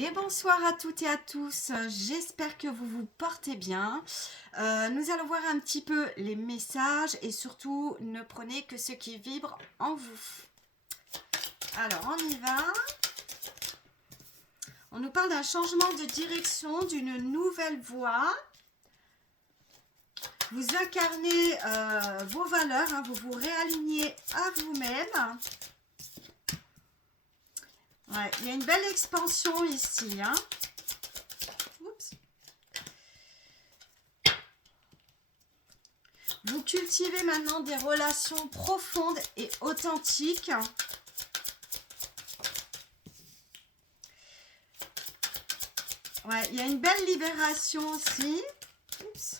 Et bonsoir à toutes et à tous, j'espère que vous vous portez bien. Nous allons voir un petit peu les messages et surtout ne prenez que ce qui vibre en vous. Alors on y va. On nous parle d'un changement de direction, d'une nouvelle voie. Vous incarnez vos valeurs, hein, vous vous réalignez à vous-même. Ouais, il y a une belle expansion ici, hein. Oups. Vous cultivez maintenant des relations profondes et authentiques. Ouais, il y a une belle libération aussi. Oups.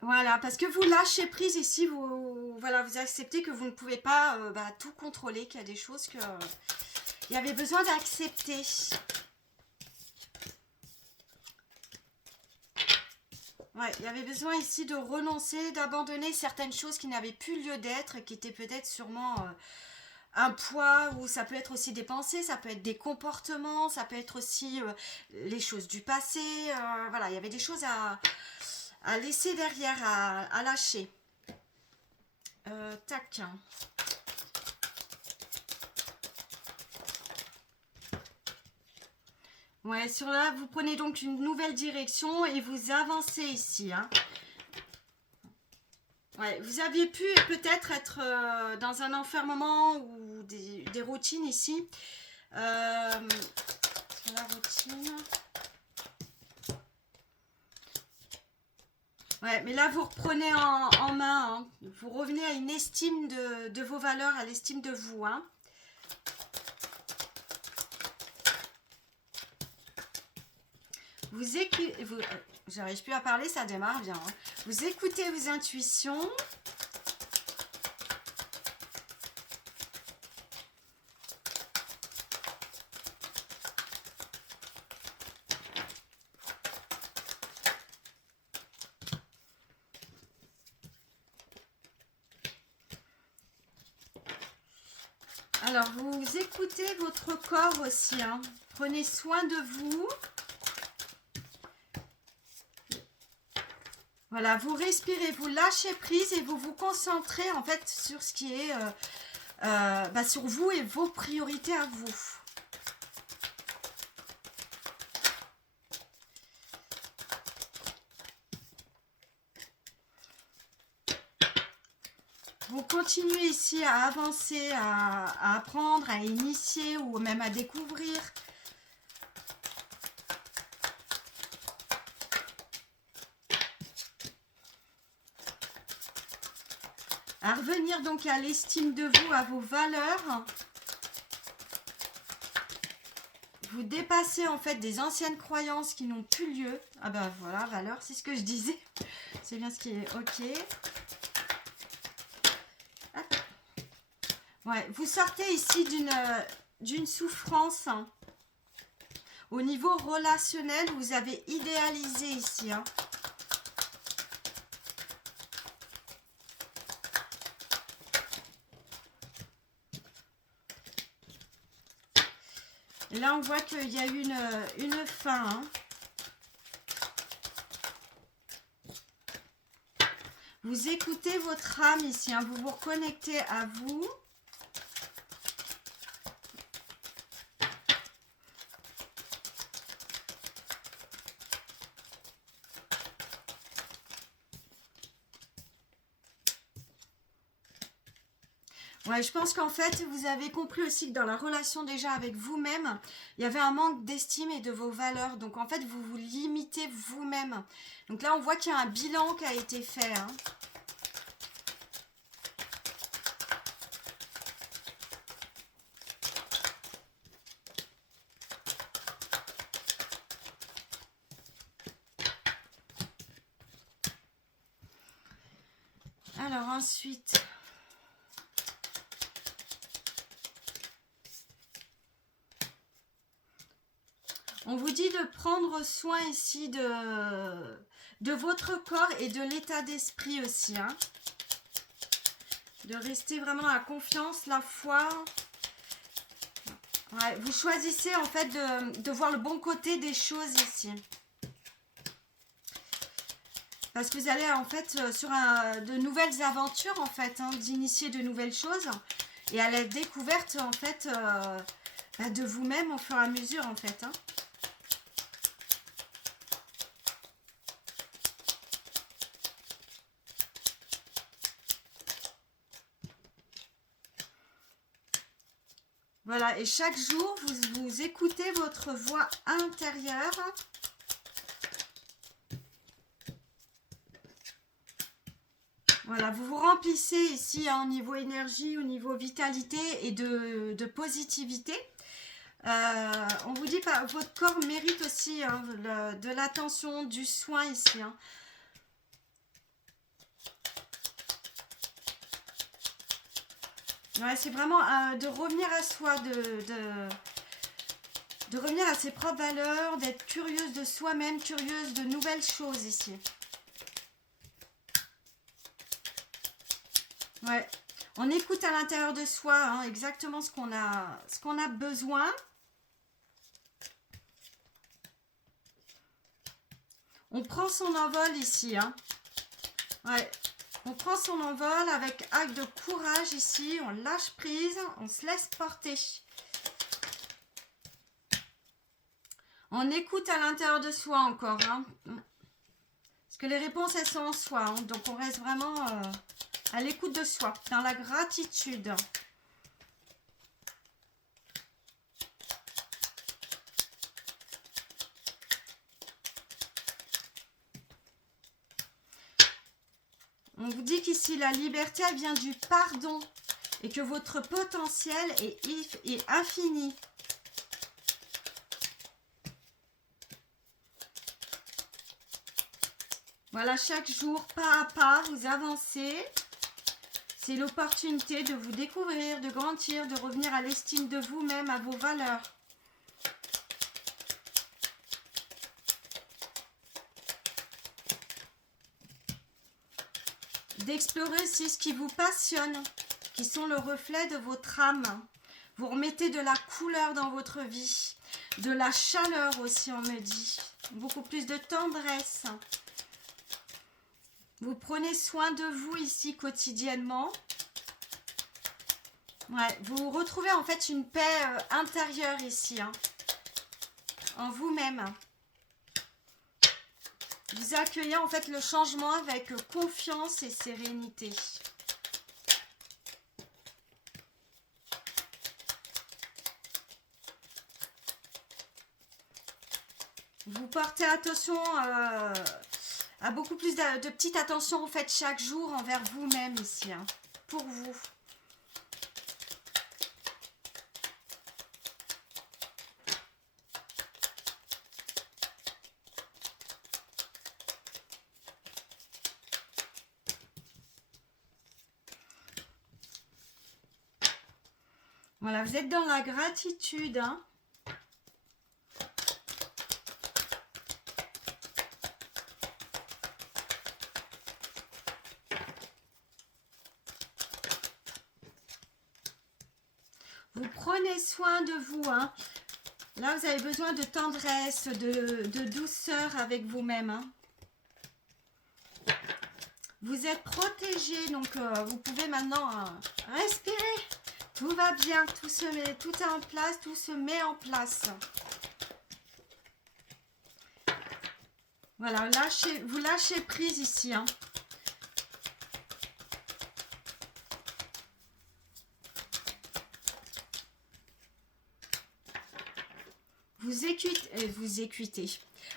Voilà, parce que vous lâchez prise ici, vous acceptez que vous ne pouvez pas tout contrôler, qu'il y a des choses que il y avait besoin d'accepter. Ouais, il y avait besoin ici de renoncer, d'abandonner certaines choses qui n'avaient plus lieu d'être, qui étaient peut-être sûrement un poids, ou ça peut être aussi des pensées, ça peut être des comportements, ça peut être aussi les choses du passé. Voilà, il y avait des choses à laisser derrière, à lâcher. Tac. Ouais, sur là, vous prenez donc une nouvelle direction et vous avancez ici. Hein. Ouais, vous aviez pu peut-être être dans un enfermement ou des routines ici. Sur la routine. Ouais, mais là, vous reprenez en main. Hein. Vous revenez à une estime de vos valeurs, à l'estime de vous. Hein. J'arrive plus à parler, ça démarre bien. Hein. Vous écoutez vos intuitions. Alors, vous écoutez votre corps aussi. Hein. Prenez soin de vous. Voilà, vous respirez, vous lâchez prise et vous vous concentrez en fait sur ce qui est sur vous et vos priorités à vous. Vous continuez ici à avancer, à apprendre, à initier ou même à découvrir. À revenir donc à l'estime de vous, à vos valeurs. Vous dépassez en fait des anciennes croyances qui n'ont plus lieu. Ah ben voilà, valeurs, c'est ce que je disais. C'est bien ce qui est ok. Ouais, vous sortez ici d'une souffrance. Hein. Au niveau relationnel, vous avez idéalisé ici. Hein. Et là, on voit qu'il y a une fin. Hein. Vous écoutez votre âme ici. Hein. Vous vous reconnectez à vous. Ouais, je pense qu'en fait, vous avez compris aussi que dans la relation déjà avec vous-même, il y avait un manque d'estime et de vos valeurs. Donc en fait, vous vous limitez vous-même. Donc là, on voit qu'il y a un bilan qui a été fait. Hein. Alors ensuite... On vous dit de prendre soin ici de votre corps et de l'état d'esprit aussi. Hein. De rester vraiment dans la confiance, la foi. Ouais, vous choisissez en fait de voir le bon côté des choses ici. Parce que vous allez en fait sur de nouvelles aventures en fait, hein, d'initier de nouvelles choses. Et à la découverte en fait de vous-même au fur et à mesure en fait. Hein. Voilà, et chaque jour, vous écoutez votre voix intérieure. Voilà, vous vous remplissez ici hein, au niveau énergie, au niveau vitalité et de positivité. On vous dit que votre corps mérite aussi hein, de l'attention, du soin ici. Hein. Ouais, c'est vraiment de revenir à soi, de revenir à ses propres valeurs, d'être curieuse de soi-même, curieuse de nouvelles choses ici. Ouais, on écoute à l'intérieur de soi hein, exactement ce qu'on a besoin. On prend son envol ici. Hein. Ouais. On prend son envol avec acte de courage ici. On lâche prise. On se laisse porter. On écoute à l'intérieur de soi encore. Hein. Parce que les réponses, elles sont en soi. Hein. Donc, on reste vraiment à l'écoute de soi. Dans la gratitude. On vous dit qu'ici, la liberté, elle vient du pardon. Et que votre potentiel est infini. Voilà, chaque jour, pas à pas, vous avancez. C'est l'opportunité de vous découvrir, de grandir, de revenir à l'estime de vous-même, à vos valeurs. D'explorer aussi ce qui vous passionne, qui sont le reflet de votre âme. Vous remettez de la couleur dans votre vie, de la chaleur aussi, on me dit. Beaucoup plus de tendresse. Vous prenez soin de vous ici quotidiennement. Ouais, vous retrouvez en fait une paix intérieure ici, hein, en vous-même. Vous accueillez en fait le changement avec confiance et sérénité. Vous portez attention à beaucoup plus de petites attentions en fait chaque jour envers vous-même ici, hein, pour vous. Voilà, vous êtes dans la gratitude, hein. Vous prenez soin de vous, hein. Là, vous avez besoin de tendresse, de douceur avec vous-même, hein. Vous êtes protégé, donc vous pouvez maintenant respirer. Tout va bien, tout est en place, tout se met en place. Voilà, vous lâchez prise ici, hein.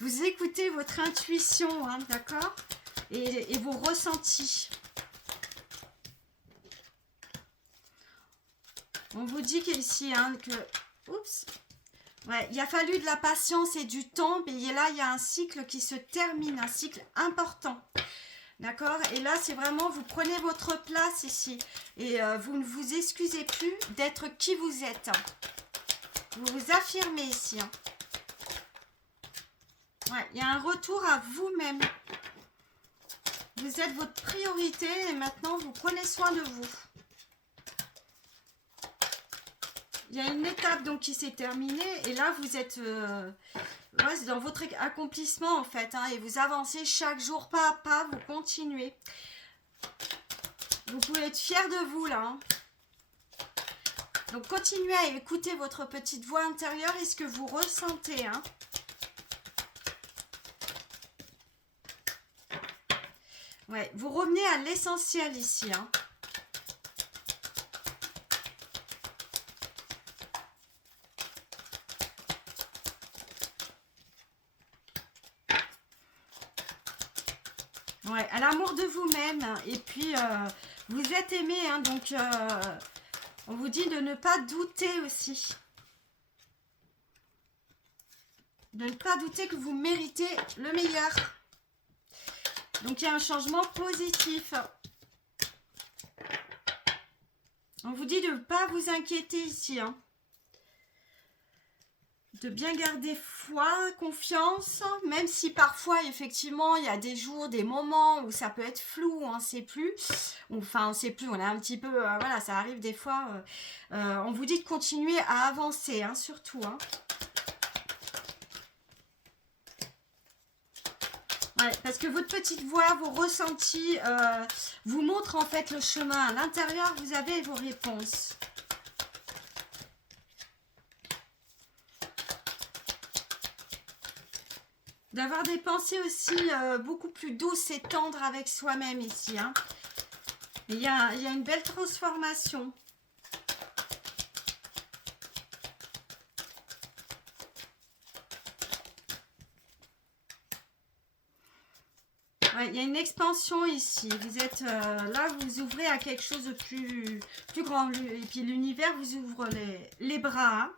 Vous écoutez votre intuition, hein, d'accord, et vos ressentis. On vous dit qu'ici, hein, oups, ouais, il a fallu de la patience et du temps, mais là, il y a un cycle qui se termine, un cycle important. D'accord? Et là, c'est vraiment, vous prenez votre place ici. Et vous ne vous excusez plus d'être qui vous êtes. Vous vous affirmez ici. Hein. Ouais, il y a un retour à vous-même. Vous êtes votre priorité et maintenant, vous prenez soin de vous. il y a une étape donc qui s'est terminée et là vous êtes ouais, c'est dans votre accomplissement en fait, hein, et vous avancez chaque jour pas à pas, vous continuez. Vous pouvez être fiers de vous là. Hein. Donc continuez à écouter votre petite voix intérieure et ce que vous ressentez. Hein. Ouais, vous revenez à l'essentiel ici. Hein. Ouais, à l'amour de vous-même. Et puis, vous êtes aimé. Hein, donc, on vous dit de ne pas douter aussi. De ne pas douter que vous méritez le meilleur. Donc, il y a un changement positif. On vous dit de ne pas vous inquiéter ici. Hein. De bien garder foi, confiance, même si parfois, effectivement, il y a des jours, des moments où ça peut être flou, on ne sait plus. Enfin, on ne sait plus, on a un petit peu... voilà, ça arrive des fois. On vous dit de continuer à avancer, hein, surtout. Hein. Ouais, parce que votre petite voix, vos ressentis, vous montrent en fait le chemin. À l'intérieur, vous avez vos réponses. D'avoir des pensées aussi beaucoup plus douces et tendres avec soi-même ici. Hein. Il y a une belle transformation. Ouais, il y a une expansion ici. Vous êtes là, vous ouvrez à quelque chose de plus grand. Et puis l'univers vous ouvre les bras. Hein.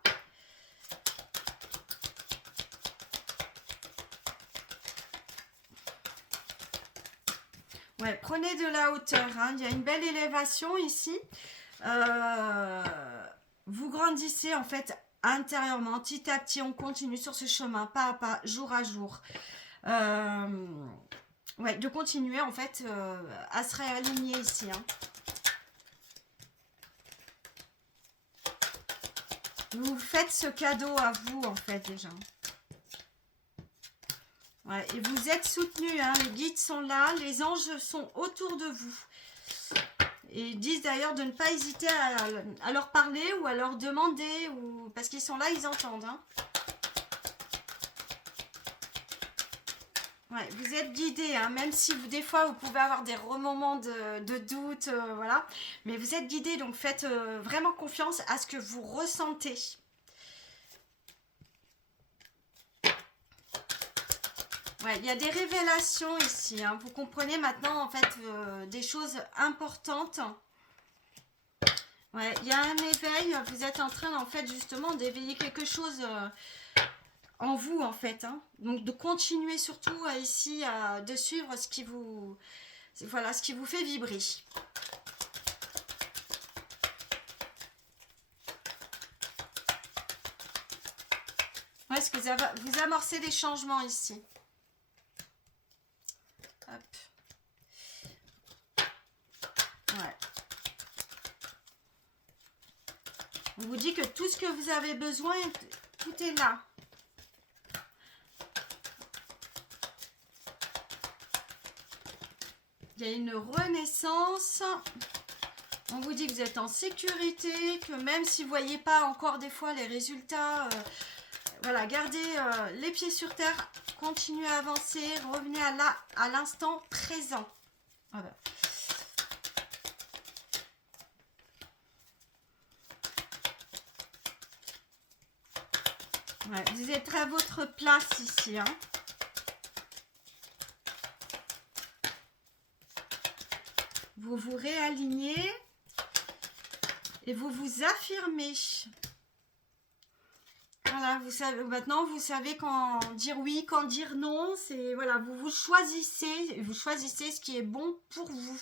Ouais, prenez de la hauteur. Hein. Il y a une belle élévation ici. Vous grandissez en fait intérieurement. Petit à petit, on continue sur ce chemin, pas à pas, jour à jour. Ouais, de continuer en fait à se réaligner ici. Hein. Vous faites ce cadeau à vous en fait déjà. Ouais, et vous êtes soutenu, hein, les guides sont là, les anges sont autour de vous. Et ils disent d'ailleurs de ne pas hésiter à leur parler ou à leur demander, parce qu'ils sont là, ils entendent. Hein. Ouais, vous êtes guidés, hein, même si des fois vous pouvez avoir des moments de doute, voilà. Mais vous êtes guidés, donc faites vraiment confiance à ce que vous ressentez. Ouais, il y a des révélations ici. Hein. Vous comprenez maintenant en fait des choses importantes. Ouais, il y a un éveil. Vous êtes en train en fait justement d'éveiller quelque chose en vous en fait. Hein. Donc de continuer surtout ici de suivre ce qui vous, voilà, ce qui vous fait vibrer. Ouais, est-ce que vous amorcez des changements ici? Hop. Ouais. On vous dit que tout ce que vous avez besoin, tout est là. Il y a une renaissance. On vous dit que vous êtes en sécurité, que même si vous ne voyez pas encore des fois les résultats, voilà, gardez les pieds sur terre, continuez à avancer, revenez à l'instant présent. Voilà. Ouais, vous êtes à votre place ici. Hein. Vous vous réalignez et vous vous affirmez. Voilà, maintenant vous savez quand dire oui, quand dire non. C'est voilà, vous choisissez ce qui est bon pour vous.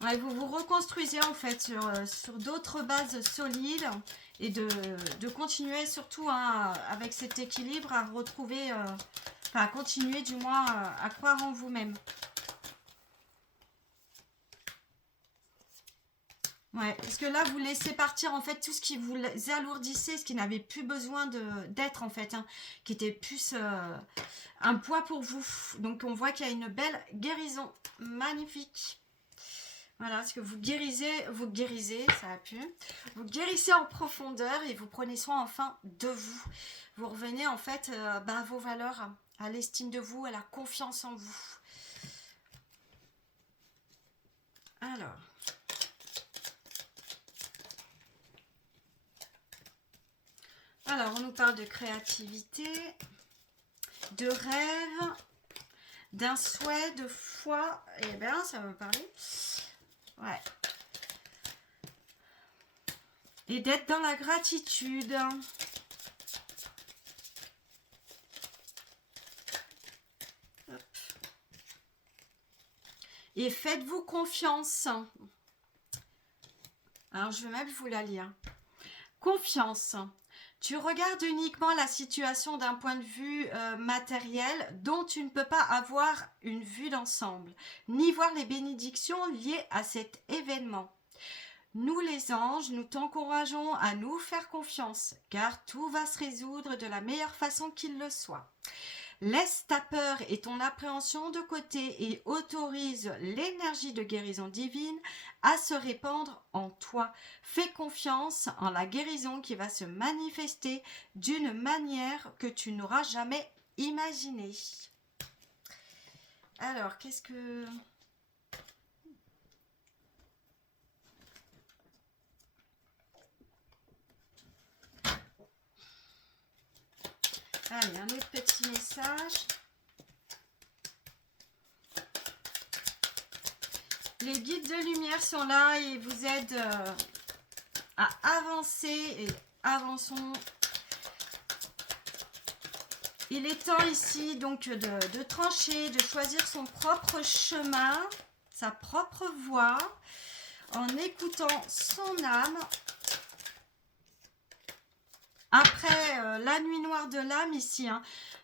Ouais, vous vous reconstruisez en fait sur d'autres bases solides et de continuer surtout hein, avec cet équilibre à retrouver Enfin, continuez du moins à croire en vous-même. Ouais, parce que là, vous laissez partir en fait tout ce qui vous alourdissait, ce qui n'avait plus besoin d'être en fait, hein, qui était plus un poids pour vous. Donc on voit qu'il y a une belle guérison, magnifique. Voilà, parce que vous guérissez, ça a pu. Vous guérissez en profondeur et vous prenez soin enfin de vous. Vous revenez en fait à vos valeurs, à l'estime de vous, à la confiance en vous. Alors, on nous parle de créativité, de rêve, d'un souhait, de foi. Eh bien, ça va me parler. Ouais. Et d'être dans la gratitude. Hop. Et faites-vous confiance. Alors, je vais même vous la lire. Confiance. Tu regardes uniquement la situation d'un point de vue matériel dont tu ne peux pas avoir une vue d'ensemble, ni voir les bénédictions liées à cet événement. Nous les anges, nous t'encourageons à nous faire confiance, car tout va se résoudre de la meilleure façon qu'il le soit. Laisse ta peur et ton appréhension de côté et autorise l'énergie de guérison divine à se répandre en toi. Fais confiance en la guérison qui va se manifester d'une manière que tu n'auras jamais imaginée. Alors, qu'est-ce que... Allez, un autre petit message. Les guides de lumière sont là et vous aident à avancer et avançons. Il est temps ici donc de trancher, de choisir son propre chemin, sa propre voie, en écoutant son âme. Après la nuit noire de l'âme ici, hein,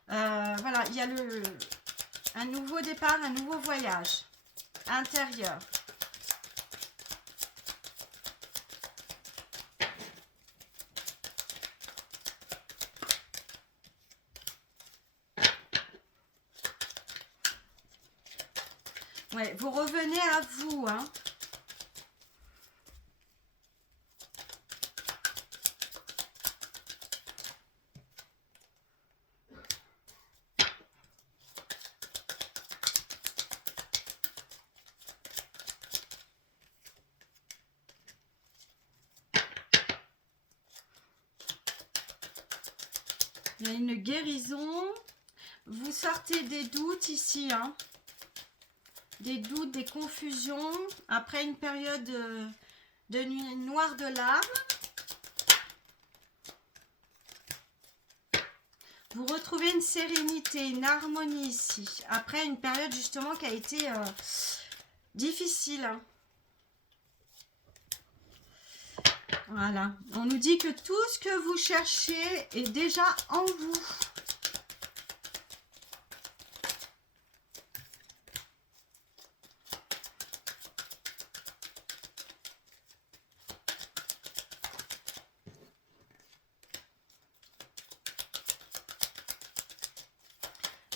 voilà, il y a un nouveau départ, un nouveau voyage intérieur. Ouais, vous revenez à vous, hein. Il y a une guérison. Vous sortez des doutes ici, hein. Des doutes, des confusions. Après une période de nuit noire de l'âme. Vous retrouvez une sérénité, une harmonie ici. Après une période justement qui a été difficile, hein. Voilà. On nous dit que tout ce que vous cherchez est déjà en vous.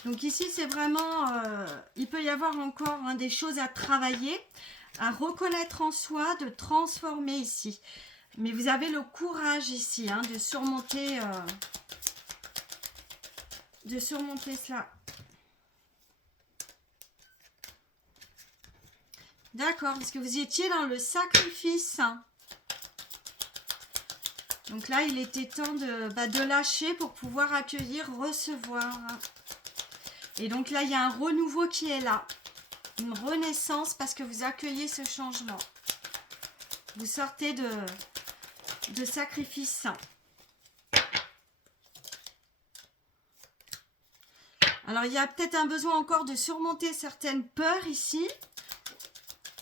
Donc ici, c'est vraiment... il peut y avoir encore des choses à travailler, à reconnaître en soi, de transformer ici. Mais vous avez le courage ici, hein, de surmonter cela. D'accord, parce que vous étiez dans le sacrifice. Donc là, il était temps de lâcher pour pouvoir accueillir, recevoir. Et donc là, il y a un renouveau qui est là. Une renaissance parce que vous accueillez ce changement. Vous sortez de sacrifice. Alors, il y a peut-être un besoin encore de surmonter certaines peurs ici.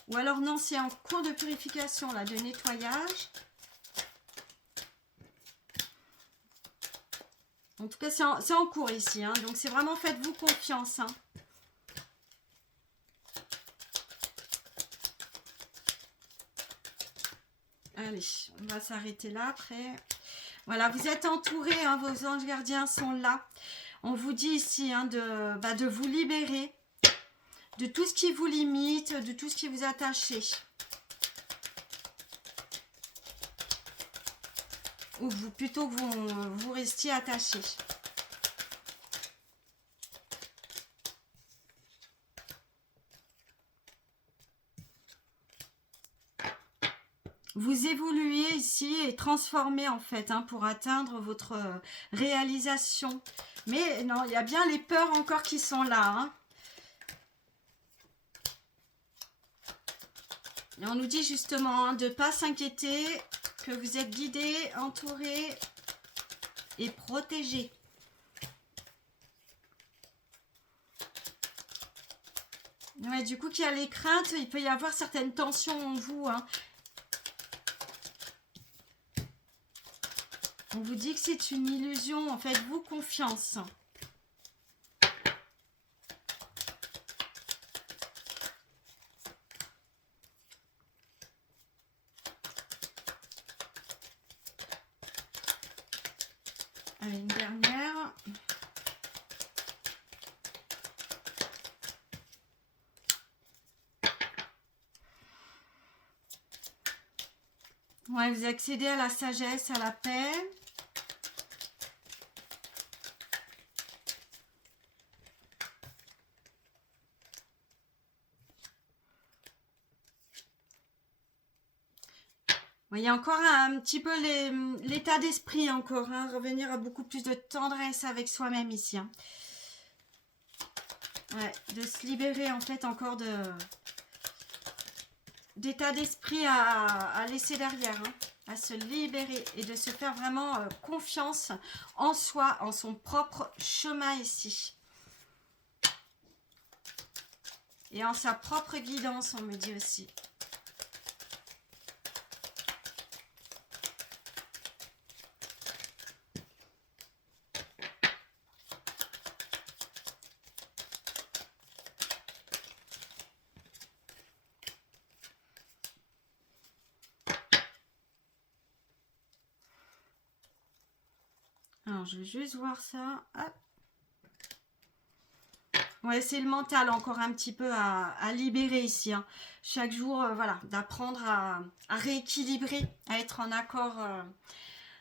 Ou alors, non, c'est en cours de purification, là, de nettoyage. En tout cas, c'est en cours ici. Hein. Donc, c'est vraiment faites-vous confiance. Hein. Allez, on va s'arrêter là après. Voilà, vous êtes entourés, hein, vos anges gardiens sont là. On vous dit ici hein, de vous libérer de tout ce qui vous limite, de tout ce qui vous attache. Ou plutôt que vous restiez attaché. Vous évoluez ici et transformez en fait hein, pour atteindre votre réalisation. Mais non, il y a bien les peurs encore qui sont là. Hein. Et on nous dit justement hein, de ne pas s'inquiéter, que vous êtes guidés, entourés et protégés. Ouais, du coup, qu'il y a les craintes, il peut y avoir certaines tensions en vous. Hein. On vous dit que c'est une illusion, en faites-vous confiance. Allez, une dernière. Ouais, vous accédez à la sagesse, à la paix. Il y a encore un petit peu l'état d'esprit encore, hein, revenir à beaucoup plus de tendresse avec soi-même ici. Hein. Ouais, de se libérer en fait encore d'état d'esprit à laisser derrière, hein, à se libérer et de se faire vraiment confiance en soi, en son propre chemin ici. Et en sa propre guidance, on me dit aussi. Alors, je vais juste voir ça. Hop. Ouais, c'est le mental encore un petit peu à libérer ici. Hein. Chaque jour, voilà, d'apprendre à rééquilibrer, à être en accord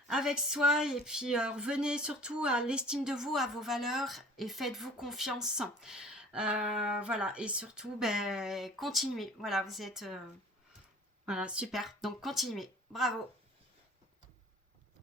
avec soi. Et puis, revenez surtout à l'estime de vous, à vos valeurs et faites-vous confiance. Voilà, et surtout, ben, continuez. Voilà, vous êtes... voilà, super. Donc, continuez. Bravo.